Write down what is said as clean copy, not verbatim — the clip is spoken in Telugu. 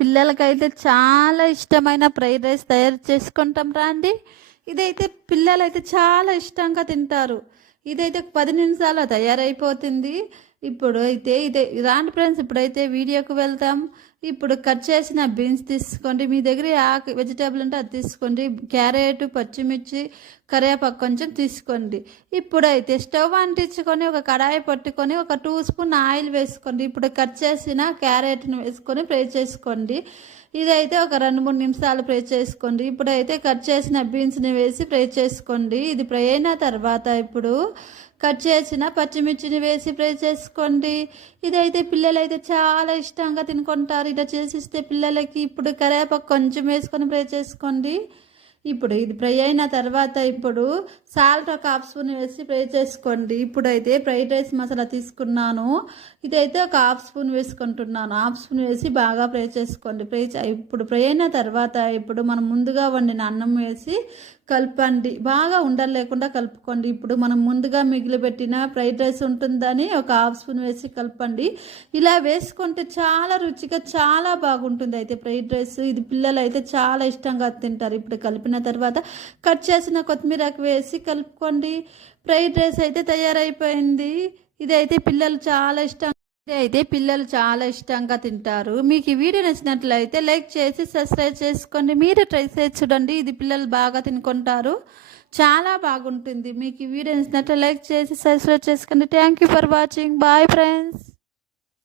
పిల్లలకైతే చాలా ఇష్టమైన ఫ్రైడ్ రైస్ తయారు చేసుకుంటాం రండి. ఇదైతే పిల్లలైతే చాలా ఇష్టంగా తింటారు. ఇదైతే 10 నిమిషాల్లో తయారైపోతుంది. ఇప్పుడు అయితే రాండి ఫ్రెండ్స్, ఇప్పుడైతే వీడియోకి వెళ్తాం. ఇప్పుడు కట్ చేసిన బీన్స్ తీసుకోండి, మీ దగ్గర వెజిటేబుల్ ఉంటే అది తీసుకోండి. క్యారెట్, పచ్చిమిర్చి, కరివేపాకు కొంచెం తీసుకోండి. ఇప్పుడైతే స్టవ్ అంటించుకొని ఒక కడాయి పట్టుకొని ఒక 2 స్పూన్ ఆయిల్ వేసుకోండి. ఇప్పుడు కట్ చేసిన క్యారెట్ని వేసుకొని ఫ్రై చేసుకోండి. ఇదైతే ఒక 2-3 నిమిషాలు ఫ్రై చేసుకోండి. ఇప్పుడైతే కట్ చేసిన బీన్స్ని వేసి ఫ్రై చేసుకోండి. ఇది ఫ్రై అయిన తర్వాత ఇప్పుడు కట్ చేసిన పచ్చిమిర్చిని వేసి ఫ్రై చేసుకోండి. ఇదైతే పిల్లలైతే చాలా ఇష్టంగా తినుకుంటారు. ఇలా చేసిస్తే పిల్లలకి. ఇప్పుడు కరివేపాకు కొంచెం వేసుకొని ఫ్రై చేసుకోండి. ఇప్పుడు ఇది ఫ్రై అయిన తర్వాత ఇప్పుడు సాల్ట్ ఒక 1/2 స్పూన్ వేసి ఫ్రై చేసుకోండి. ఇప్పుడైతే ఫ్రైడ్ రైస్ మసాలా తీసుకున్నాను, ఇదైతే ఒక 1/2 స్పూన్ వేసుకుంటున్నాను. 1/2 స్పూన్ వేసి బాగా ఫ్రై చేసుకోండి. ఇప్పుడు ఫ్రై అయిన తర్వాత ఇప్పుడు మనం ముందుగా వండిన అన్నం వేసి కలపండి. బాగా ఉండలు లేకుండా కలుపుకోండి. ఇప్పుడు మనం ముందుగా మిగిలిపెట్టిన ఫ్రైడ్ రైస్ ఉంటుందని ఒక 1/2 స్పూన్ వేసి కలపండి. ఇలా వేసుకుంటే చాలా రుచిగా చాలా బాగుంటుంది అయితే ఫ్రైడ్ రైస్. ఇది పిల్లలు అయితే చాలా ఇష్టంగా తింటారు. ఇప్పుడు కలిపిన తర్వాత కట్ చేసిన కొత్తిమీరకు వేసి కలుపుకోండి. ఫ్రైడ్ రైస్ అయితే తయారైపోయింది. ఇదైతే పిల్లలు చాలా ఇష్టంగా తింటారు. మీకు ఈ వీడియో నచ్చినట్లయితే లైక్ చేసి సబ్స్క్రైబ్ చేసుకోండి. మీరు ట్రై చేసి చూడండి, ఇది పిల్లలు బాగా తినుకుంటారు, చాలా బాగుంటుంది. మీకు ఈ వీడియో నచ్చినట్లయితే లైక్ చేసి సబ్స్క్రైబ్ చేసుకోండి. Thank you for watching. Bye friends.